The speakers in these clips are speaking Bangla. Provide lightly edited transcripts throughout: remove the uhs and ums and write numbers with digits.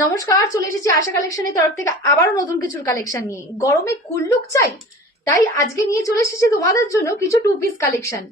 নমস্কার, চলে এসেছি আশা কালেকশনের তরফ থেকে আবারও নতুন কিছুর কালেকশন নিয়ে। গরমে কুল লুক চাই, তাই আজকে নিয়ে চলে এসেছি তোমাদের জন্য কিছু টু পিস কালেকশন।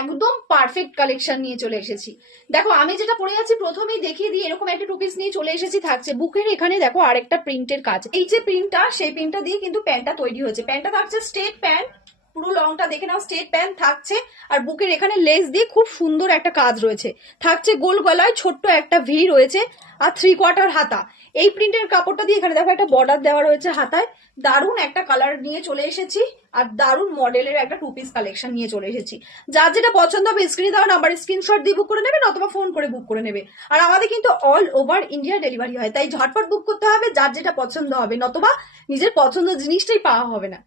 একদম পারফেক্ট কালেকশন নিয়ে চলে এসেছি। দেখো, আমি যেটা পরে আছি প্রথমেই দেখিয়ে দিই। এরকম একটা টু পিস নিয়ে চলে এসেছি। থাকছে বুকের এখানে দেখো আরেকটা প্রিন্টের কাজ। এই যে প্রিন্টটা, সেই প্রিন্টটা দিয়ে কিন্তু প্যান্টটা তৈরি হয়েছে। প্যান্টটা থাকছে স্ট্রেট প্যান্ট, পুরো লংটা দেখে নাও, স্ট্রেট প্যান্ট থাকছে। আর বুকের এখানে লেস দিয়ে খুব সুন্দর একটা কাজ রয়েছে। থাকছে গোল গলায় ছোট্ট একটা ভি রয়েছে আর 3/4 হাতা। এই প্রিন্টের কাপড়টা দিয়ে এখানে দেখো একটা বর্ডার দেওয়া রয়েছে হাতায়। দারুণ একটা কালার নিয়ে চলে এসেছি আর দারুণ মডেলের একটা টু পিস কালেকশন নিয়ে চলে এসেছি। যার যেটা পছন্দ হবে স্ক্রিনে দেওয়া নাম্বার স্ক্রিনশট দিয়ে বুক করে নেবে, অথবা ফোন করে বুক করে নেবে। আর আমাদের কিন্তু অল ওভার ইন্ডিয়া ডেলিভারি হয়, তাই ঝটপট বুক করতে হবে যার যেটা পছন্দ হবে, নতবা নিজের পছন্দ জিনিসটাই পাওয়া হবে না।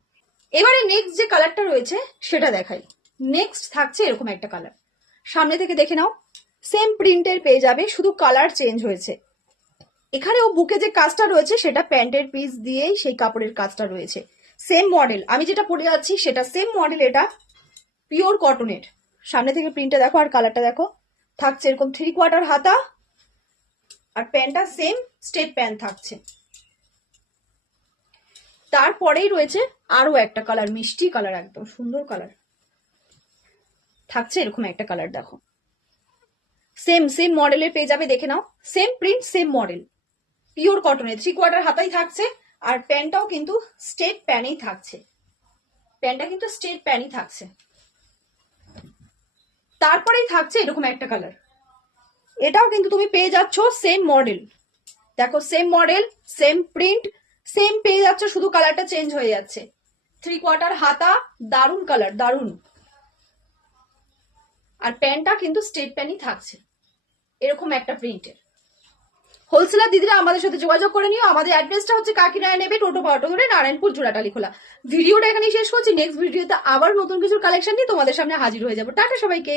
এবারে নেক্সট যে কালারটা রয়েছে সেটা দেখাই। নেক্সট থাকছে এরকম একটা কালার, সামনে থেকে দেখে নাও। সেম প্রিন্টের পেয়ে যাবে, শুধু কালার চেঞ্জ হয়েছে। এখানেও বুকে যে কাজটা রয়েছে সেটা প্যান্টের পিস দিয়েই সেই কাপড়ের কাজটা রয়েছে। সেম মডেল, আমি যেটা পরে যাচ্ছি সেটা সেম মডেল। এটা পিওর কটনের। সামনে থেকে প্রিন্টটা দেখো আর কালারটা দেখো। থাকছে এরকম 3/4 হাতা আর প্যান্টটা সেম স্ট্রেট প্যান্ট থাকছে। তারপরেই রয়েছে আরো একটা কালার, মিষ্টি কালার, একদম সুন্দর কালার। থাকছে এরকম একটা কালার, দেখো সেম সেম মডেলের পেয়ে যাবে, দেখে নাও। Same print same model, pure কটনের, 3/4 হাতাই থাকছে। আর প্যান্টটাও কিন্তু স্ট্রেট প্যানেই থাকছে। প্যান্টটা কিন্তু স্ট্রেট প্যানই থাকছে। তারপরেই থাকছে এরকম একটা কালার। এটাও কিন্তু তুমি পেয়ে যাচ্ছ সেম মডেল। দেখো same model, same print, same পেয়ে যাচ্ছ, শুধু কালারটা চেঞ্জ হয়ে যাচ্ছে। 3/4 হাতা, দারুণ কালার, দারুণ। আর প্যান্টটা কিন্তু স্ট্রেট প্যানই থাকছে, এরকম একটা প্রিন্টের। হোলসেলার দিদিরা আমাদের সাথে যোগাযোগ করে নিও। আমাদের অ্যাড্রেসটা হচ্ছে কাকিনাড়া নেবে, টোটো পাওয়াটো ধরে নারায়ণপুর জোড়াটালি খোলা। ভিডিওটা এখানেই শেষ করছি। নেক্সট ভিডিওতে আবার নতুন কিছু কালেকশন নিয়ে তোমাদের সামনে হাজির হয়ে যাবো। টাটা সবাইকে।